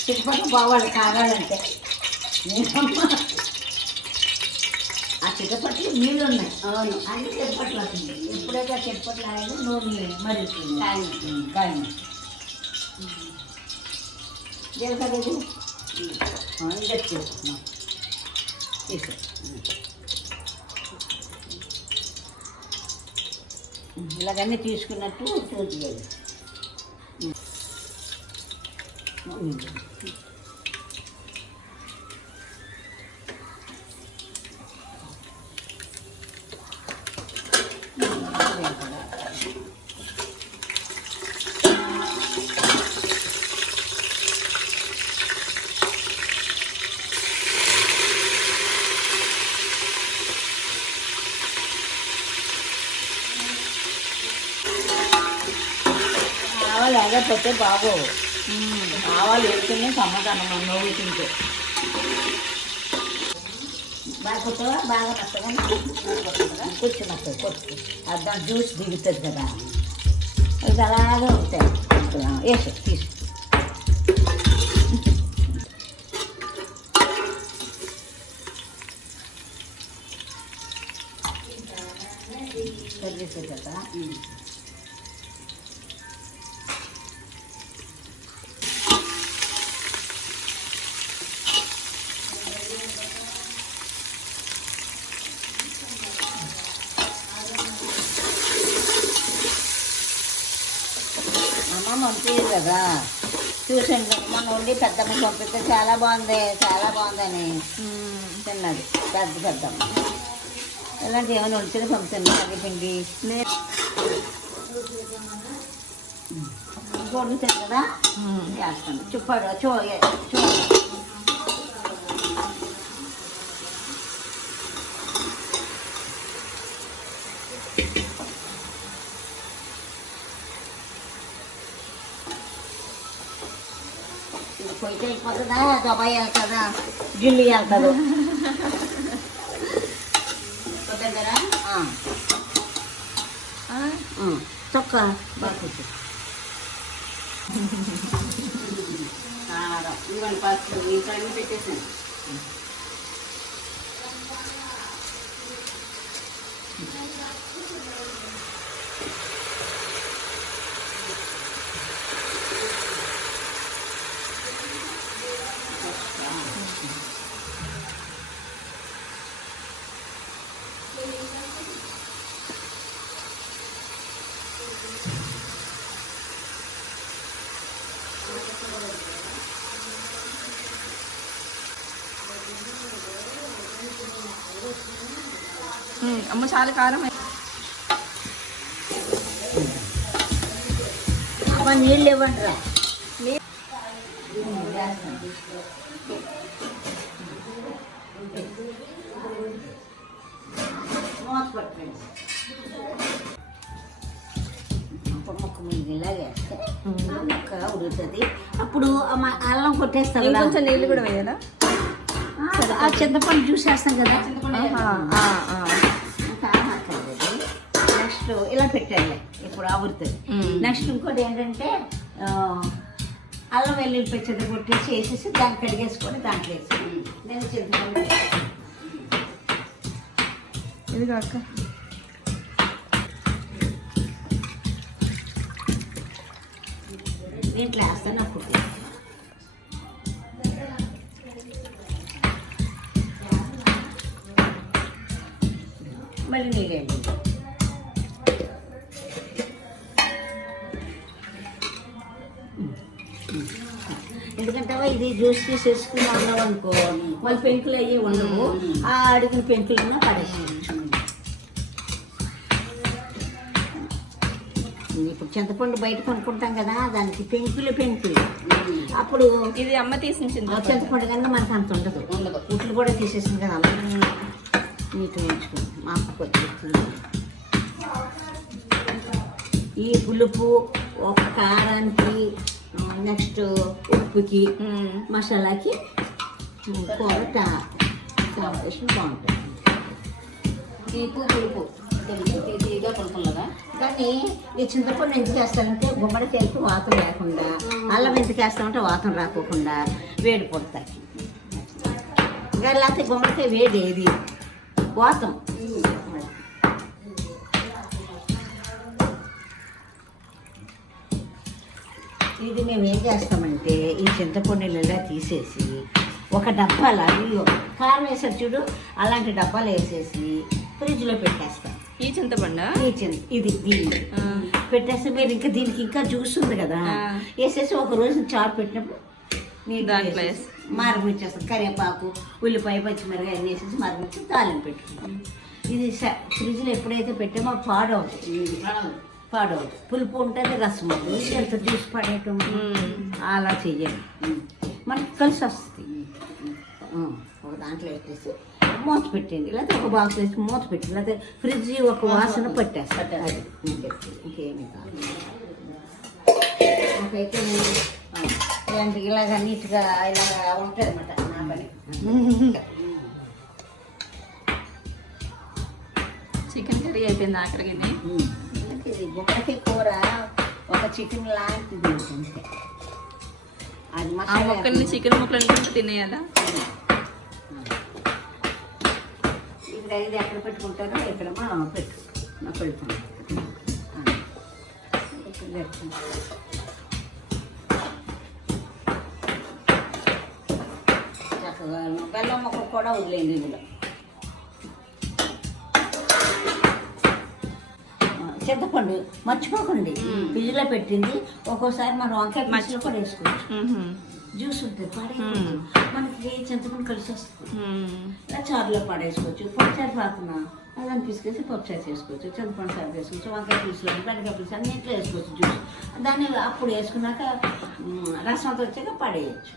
చిట్టుపట్ల పోవాలి నేనమ్మా ఆ చిట్టుపట్లు నీళ్ళు ఉన్నాయి అవును. అది చిట్టుపట్లు అవుతుంది ఎప్పుడైతే ఆ చిట్టుపట్లు అనేది నూనె కాయి. కానీ జీలకర్ర ఇది ఇంజెక్ట్ చేసుకున్నాం తీసు ఇలాగన్నీ తీసుకున్నట్టు చూపించాలి 嗯。啊我两个腿都刮过嗯 వేస్తేనే సమాధానం మనం నవ్వుతుంటే బాగా కొత్తగా బాగా మెత్తగా కొంచెం మెత్తగా కొట్టు అది దాని జ్యూస్ దిగుతుంది కదా ఇది అలాగే ఉంటాయి వేసి తీసు కర్రీసే కదా అమ్మ పంపించదు కదా? చూసాను కదా మన ఉండి పెద్దమ్మ పంపిస్తే చాలా బాగుంది చాలా బాగుందని. తిన్నది. పెద్ద పెద్దమ్మ. ఇలాంటి ఏమైనా ఉంచిన పంపుతుంది అది పిండి. వండుతాను కదా చేస్తాను. చుప్పాడు చూ చూ. ఇది పోయితే అయిపోతుందా దుబాయ్ వెళ్తుందా ఢిల్లీ వెళ్తారు కుదరదరా చొక్క బాగుంది కూర్చో. కారం ఇంకా పెట్టేసాను అమ్మ చాలా కారం అమ్మ నీళ్ళు ఇవ్వండి రా మూత పట్టండి ఇలా వేస్తే ముక్క ఉడుతుంది అప్పుడు అల్లం కొట్టేస్తాం ఇంకొంచెం నీళ్ళు కూడా వేయాలా ఆ- చింతపండు జ్యూస్ వేస్తాం కదా. నెక్స్ట్ ఇలా పెట్టాలి ఇప్పుడు ఆవుతుంది. నెక్స్ట్ ఇంకోటి ఏంటంటే అల్లం వెల్లుల్లి పెచ్చది కొట్టేసి వేసేసి దాన్ని కడిగేసుకొని దాంట్లో వేసి నేను చింతపండు ఇది కాక దీంట్లో వేస్తాను అప్పుడు మళ్ళీ నీళ్ళేయండి ఎందుకంటే ఇది జ్యూస్ తీసేసుకుని ఉన్నాం అనుకో వాళ్ళ పెంకులు అయ్యి ఉండవు ఆ అడిగిన పెంకులు పడేసి ఇప్పుడు చింతపండు బయట కొనుక్కుంటాం కదా దానికి పెంకులు పెంకులు. అప్పుడు ఇది అమ్మ తీసిన చింతపండు. కన్నా మనకు అంత ఉండదు. ఉండదు. ఉట్లు కూడా తీసేసింది కదా అమ్మ. నీట్గా ఉంచుకుని మా అప్పకు వచ్చేస్తుంది ఈ పులుపు ఒక కారానికి నెక్స్ట్ ఉప్పుకి. మసాలాకి కూర టా- కాంబినేషన్ బాగుంటుంది. తీపు పులుపు. కొంచెం తీయగా కొనుక్కున్నదా కానీ ఈ చింతపండు ఎందుకు వేస్తానంటే గుమ్మడికాయకి వాతం లేకుండా అల్లం ఎందుకు వేస్తామంటే వాతం రాకోకుండా వేడి పుడతాయి ఇంకా లేకపోతే గుమ్మడికాయ వేడి ఏది? వాతం. ఇది మేము ఏం చేస్తామంటే ఈ చింతపండు ఇలా తీసేసి ఒక డబ్బాలో అయ్యో కారం వేసారు చూడు అలాంటి డబ్బాలు వేసేసి ఫ్రిడ్జ్లో పెట్టేస్తాం. ఈ చింతపండు? ఈ చింత ఇది దీన్ని. పెట్టేస్తే మీరు ఇంకా దీనికి ఇంకా జ్యూస్ ఉంది కదా. వేసేసి ఒక రోజు చారు పెట్టినప్పుడు దాంట్లో వేసేసి మరమిచ్చేస్తాం కరివేపాకు ఉల్లిపాయ పచ్చిమిరకాయ అన్నీ వేసేసి మరమిచ్చి తాలింపు పెట్టుకుంటాం. ఇది స- ఫ్రిడ్జ్లో ఎప్పుడైతే పెట్టామో పాడవుతుంది. పాడవుతుంది. పులుపు ఉంటుంది రసం ఉంటుంది. ఎంత జ్యూస్ పడేయటం అలా చెయ్యాలి. మనకి కలిసి వస్తుంది. ఆ, ఒక దాంట్లో వేసేసి మూత పెట్టండి లేకపోతే ఒక బాక్స్ వేసి మూత పెట్టండి లేకపోతే ఫ్రిడ్జ్ ఒక వాసన పట్టేస్తారు అది. ఇంకే- ఇంకేమీ కాదు. నాకైతే నేను ఇలాంటి ఇలాగ నీట్గా ఇలాగ ఉంటుంది అనమాట నా పని. చికెన్ కర్రీ అయిపోయింది ఆఖరికి. ఇది గుమ్మడికాయ కూర ఒక చికెన్ లాంటిది అది ముక్కల్ని చికెన్ ముక్కలు తినేయాలా? ఇక్కడ ఇది ఎక్కడ పెట్టుకుంటారో ఇక్కడ మనం పెట్టు. పెట్టుకుంటాం. చక్కగా బెల్లం మొక్క కూడా వదిలేండి ఇందులో. చింతపండు మర్చిపోకండి. ఫ్రిడ్జ్లో పెట్టింది. ఒక్కోసారి మనం వంకాయ పచ్చిలో కూడా వేసుకోవచ్చు. జ్యూస్ ఉంటుంది పాడే మ్మ్. మనకి చింతపండు కలిసి వస్తుంది? చారులో పడేసుకోవచ్చు. పప్పుచారు పాకున అల్లం తీసుకొచ్చి పప్పుచారు చేసుకోవచ్చు. చింతపండు సారు చేసుకోవచ్చు. వంకాయ పులుసులో బెండకాయ పులుసు అన్ని ఇట్లా వేసుకోవచ్చు జ్యూస్. దాన్ని అప్పుడు వేసుకున్నాక మ్, రసంతో వచ్చాక పడేయచ్చు.